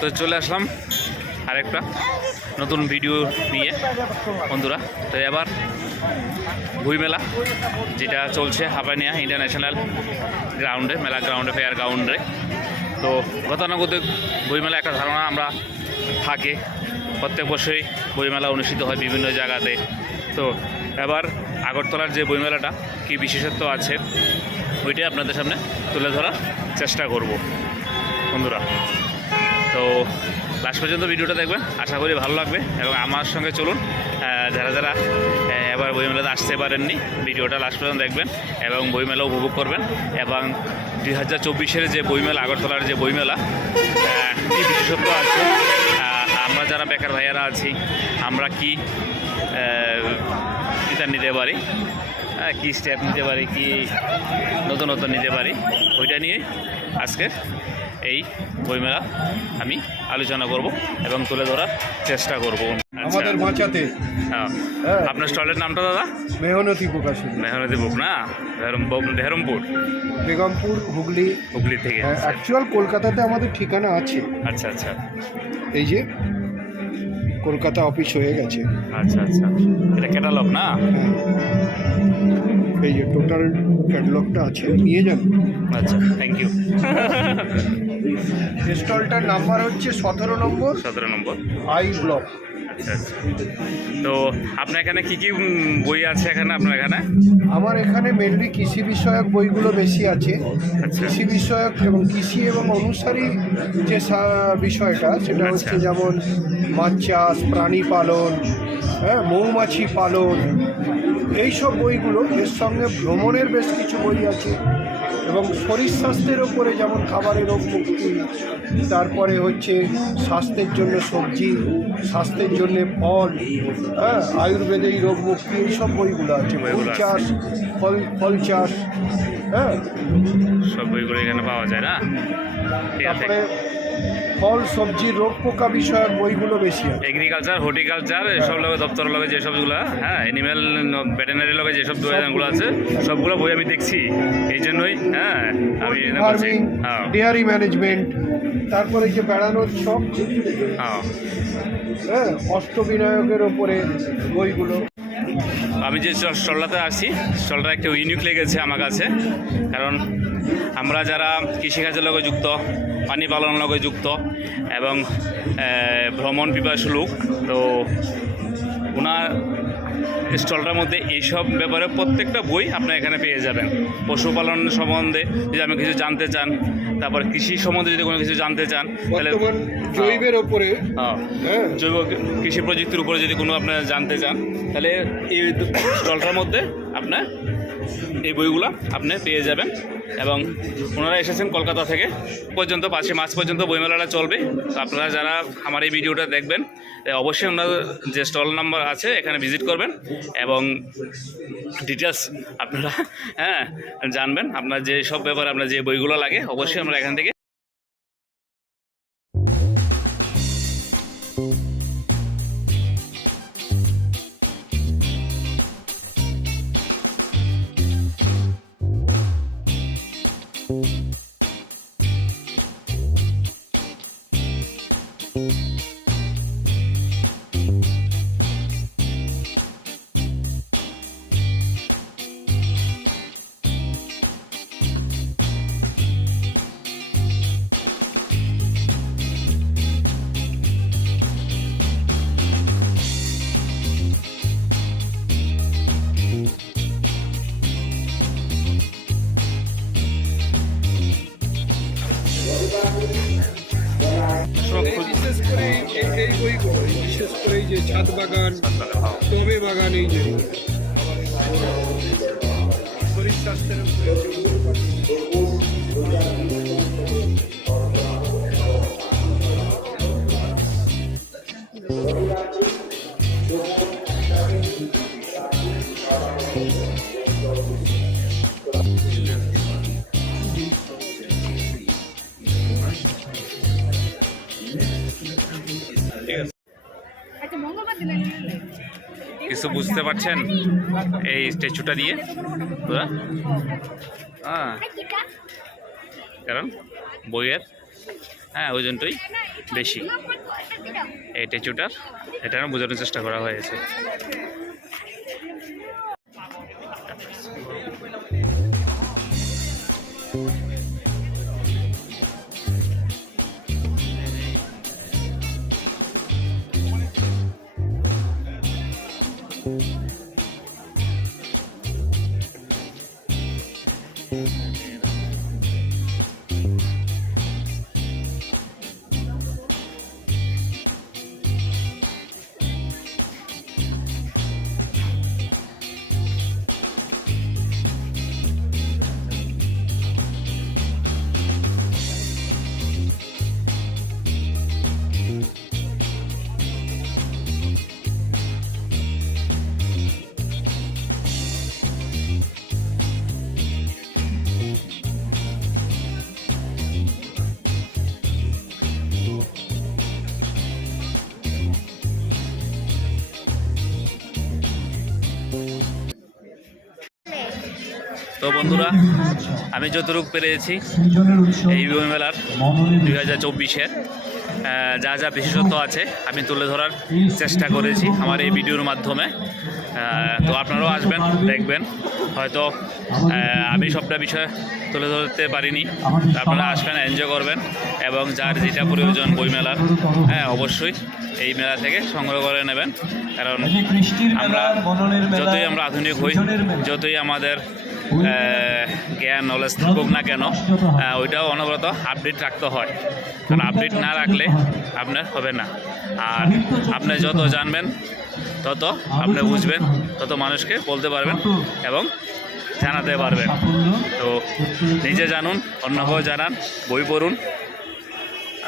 তো চলে আসলাম আরেকটা নতুন ভিডিও নিয়ে, বন্ধুরা। তো এবার বই মেলা যেটা চলছে হাবানিয়া ইন্টারন্যাশনাল গ্রাউন্ডে, মেলা গ্রাউন্ডে ফেয়ার গ্রাউন্ডে তো গতানুগতিক বইমেলা একটা ধারণা আমরা থাকে। প্রত্যেক বছরই বইমেলা অনুষ্ঠিত হয় বিভিন্ন জায়গাতে। তো এবার আগরতলার যে বইমেলাটা কী বিশেষত্ব আছে, ওইটাই আপনাদের সামনে তুলে ধরার চেষ্টা করব। বন্ধুরা। লাস্ট পর্যন্ত ভিডিওটা দেখবেন। আশা করি ভালো লাগবে এবং আমার সঙ্গে চলুন যারা যারা এবার বইমেলাতে আসতে পারেননি, ভিডিওটা লাস্ট পর্যন্ত দেখবেন এবং বইমেলা উপভোগ করবেন এবং দুই হাজার চব্বিশের যে বইমেলা, আগরতলার যে বইমেলা কী বিশেষত্ব আছে আমরা যারা বেকার ভাইয়ারা আছি, আমরা কি এটা নিতে পারি কী স্টেপ নিতে পারি, কি নতুন নতুন নিতে পারি, ওইটা নিয়ে আজকের এই বইমেলা আমি আলোচনা করব এবং তুলে ধরার চেষ্টা করব। আচ্ছা, আমাদের বাঁচাতে হ্যাঁ। হ্যাঁ। আপনার স্টলের নামটা দাদা? মেহনতি প্রকাশনী মেহনতি বুক না? বেহরমপুর বেগমপুর হুগলি। হুগলি থেকে অ্যাকচুয়াল কলকাতাতে আমাদের ঠিকানা আছে। আচ্ছা আচ্ছা। এই যে কলকাতা অফিস হয়ে গেছে। আচ্ছা আচ্ছা। এটা ক্যাটালগ না? হ্যাঁ। এই যে টোটাল ক্যাটলগটা আছে নিয়ে যান। আচ্ছা থ্যাংক ইউ স্টলটার নাম্বার হচ্ছে সতেরো নম্বর সতেরো নম্বর। আই ব্লক আচ্ছা আচ্ছা। তো আপনার এখানে কি কি বই আছে এখানে আপনার এখানে? আমার এখানে মেনলি কৃষি বিষয়ক বইগুলো বেশি আছে। আচ্ছা। কৃষি বিষয়ক এবং কৃষি এবং অনুসারী যে বিষয়টা সেটা হচ্ছে আচ্ছা। যেমন মাছ চাষ প্রাণী পালন হ্যাঁ মৌমাছি পালন এইসব বইগুলো এর সঙ্গে ভ্রমণের বেশ কিছু বই আছে। এবং শরীর স্বাস্থ্যের ওপরে যেমন খাবারের রোগ মুক্তি তারপরে হচ্ছে স্বাস্থ্যের জন্য সবজি স্বাস্থ্যের জন্য ফল হ্যাঁ আয়ুর্বেদের রোগ মুক্তি এইসব বইগুলো আছে। ফুল চাষ ফল ফল চাষ হ্যাঁ। সব বইগুলো এখানে পাওয়া যায় না? তারপরে ফল সবজি রোগ পোকা বিষয়ক বইগুলো বেশি এগ্রিকালচার হর্টিকালচার এসব লগে দপ্তরের লগে যেসবগুলো হ্যাঁ অ্যানিম্যাল ভেটেনারি লগে যেসব দোকানগুলো আছে সবগুলো বই আমি দেখছি। এই জন্যই হ্যাঁ আমি ফার্মিং ডেয়ারি ম্যানেজমেন্ট তারপরে যে বেড়ানোর শখ হ্যাঁ। হ্যাঁ অষ্টবিনায়কের ওপরে বইগুলো। আমি যে চ- আসি স্টলটা একটু ইউনিক লেগেছে আমার কাছে। কারণ আমরা যারা কৃষিকাজের লগে যুক্ত, পানি পালনের লগে যুক্ত এবং ভ্রমণ পিপাসু লোক, তো ওনার স্টলটার মধ্যে এইসব ব্যাপারে প্রত্যেকটা বই আপনার এখানে পেয়ে যাবেন। পশুপালন সম্বন্ধে যদি আপনি কিছু জানতে চান তারপর কৃষি সম্বন্ধে যদি কোনো কিছু জানতে চান তাহলে জৈবের ওপরে হ্যাঁ হ্যাঁ। জৈব কৃষি প্রযুক্তির উপরে যদি কোনো আপনার জানতে চান তাহলে এই স্টলটার মধ্যে আপনার এই বইগুলো আপনি পেয়ে যাবেন এবং ওনারা এসেছেন কলকাতা থেকে। পর্যন্ত পাঁচই মার্চ পর্যন্ত বইমেলাটা চলবে। তো আপনারা যারা আমার এই ভিডিওটা দেখবেন অবশ্যই ওনাদের যে স্টল নাম্বার আছে, এখানে ভিজিট করবেন এবং ডিটেলস আপনারা হ্যাঁ জানবেন। আপনার যে সব ব্যাপারে আপনার যে বইগুলো লাগে, অবশ্যই আমরা এখান থেকে বিশেষ করে এই এই বইগুলো বিশেষ করে এই যে ছাদ বাগান টবে বাগান এই যে। শরীর স্বাস্থ্যের উপরে কিছু বুঝতে পারছেন? এই স্ট্যাচুটা দিয়ে। তোরা হ্যাঁ। কারণ বইয়ের হ্যাঁ ওজনটাই বেশি। এই স্ট্যাচুটার, এটা বোঝানোর চেষ্টা করা হয়েছে। তো বন্ধুরা, আমি যতটুকু পেরেছি এই বই মেলার দুই হাজার চব্বিশের যা যা বিশেষত্ব আছে আমি তুলে ধরার চেষ্টা করেছি আমার এই ভিডিওর মাধ্যমে। তো আপনারাও আসবেন, দেখবেন। হয়তো আমি সবটা বিষয় তুলে ধরতে পারিনি। আপনারা আসবেন এনজয় করবেন এবং যার যেটা প্রয়োজন বই মেলার হ্যাঁ অবশ্যই এই মেলা থেকে সংগ্রহ করে নেবেন। কারণ আমরা, যতই আমরা আধুনিক হই, যতই আমাদের জ্ঞান নলেজ থাকুক না কেন ওইটাও অনবরত আপডেট রাখতে হয়। কারণ আপডেট না রাখলে আপনার হবে না। আর আপনি যত জানবেন, তত আপনি বুঝবেন, তত মানুষকে বলতে পারবেন এবং জানাতে পারবেন। তো নিজে জানুন অন্যকেও জানান, বই পড়ুন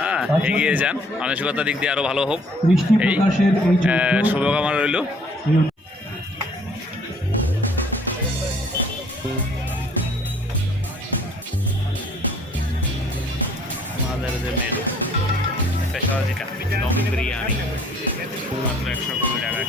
হ্যাঁ এগিয়ে যান। মানসিকতার দিক দিয়ে আরও ভালো হোক। এই শুভকামনা রইল। আমাদের যে মেনু স্পেশাল যেটা দম বিরিয়ানি মাত্র একশো কুড়ি টাকায়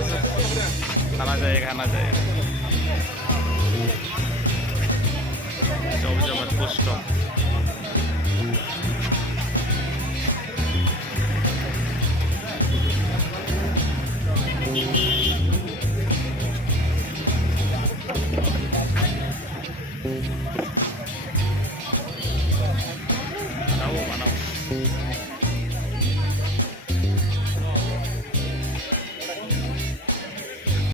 खाना चाहिए खाना चाहिए सब जगह पुष्ट